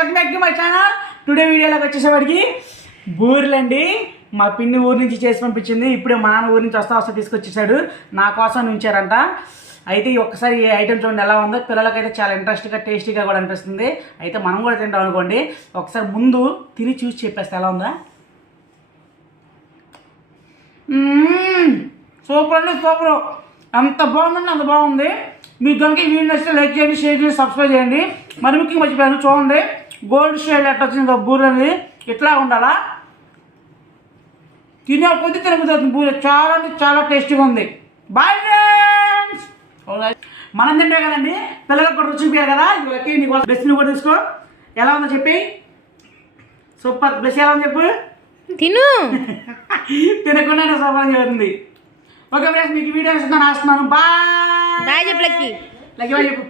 Welcome back to my channel. Today వీడియోలోకి వచ్చేసేవాడికి బూరెలండి. మా పిన్ని ఊరి నుంచి చేసి పంపించింది. ఇప్పుడే మా నాన్న ఊరి నుంచి వస్తా తీసుకొచ్చేసాడు. నా కోసం ఉంచారంట. అయితే ఒక్కసారి ఈ ఐటమ్ చూడండి ఎలా ఉందో. పిల్లలకైతే చాలా ఇంట్రెస్ట్గా టేస్టీగా కూడా అనిపిస్తుంది. అయితే మనం కూడా తింటాం అనుకోండి. ఒకసారి ముందు తిని చూసి చెప్పేస్తే ఎలా ఉందా. సూపర్ అండి, సూపర్. అంత బాగుందండి, అంత బాగుంది. మీకు కనుక ఈ వీడియో నచ్చితే లైక్ చేయండి, షేర్ చేయండి, సబ్స్క్రైబ్ చేయండి. మరి ముఖ్యంగా మర్చిపోయాను, చూడండి గోల్డ్ షేడ్ ఎట్లా వచ్చింది బూరె అనేది. ఇట్లా ఉండాలా, తినే కొద్ది తినబుతుంది బూరె. చాలా అంటే చాలా టేస్టీగా ఉంది. Boy friends. మనం తింటే కదండి పిల్లలకు కూడా రుచి చూపారు కదా. ఇవాళకి నీకు బెస్ట్ కూడా తీసుకో. ఎలా ఉందో చెప్పి. సూపర్. బెస్ట్ ఎలా ఉంది చెప్పు. తిను. తినకుండా సూపర్ అని చెప్తుంది. ఓకే ఫ్రెండ్స్, మీకు వీడియో ఇస్తున్నాను. బాయ్. బాయ్ చెప్పు లక్కీ. లక్కీ బాయ్ చెప్పు.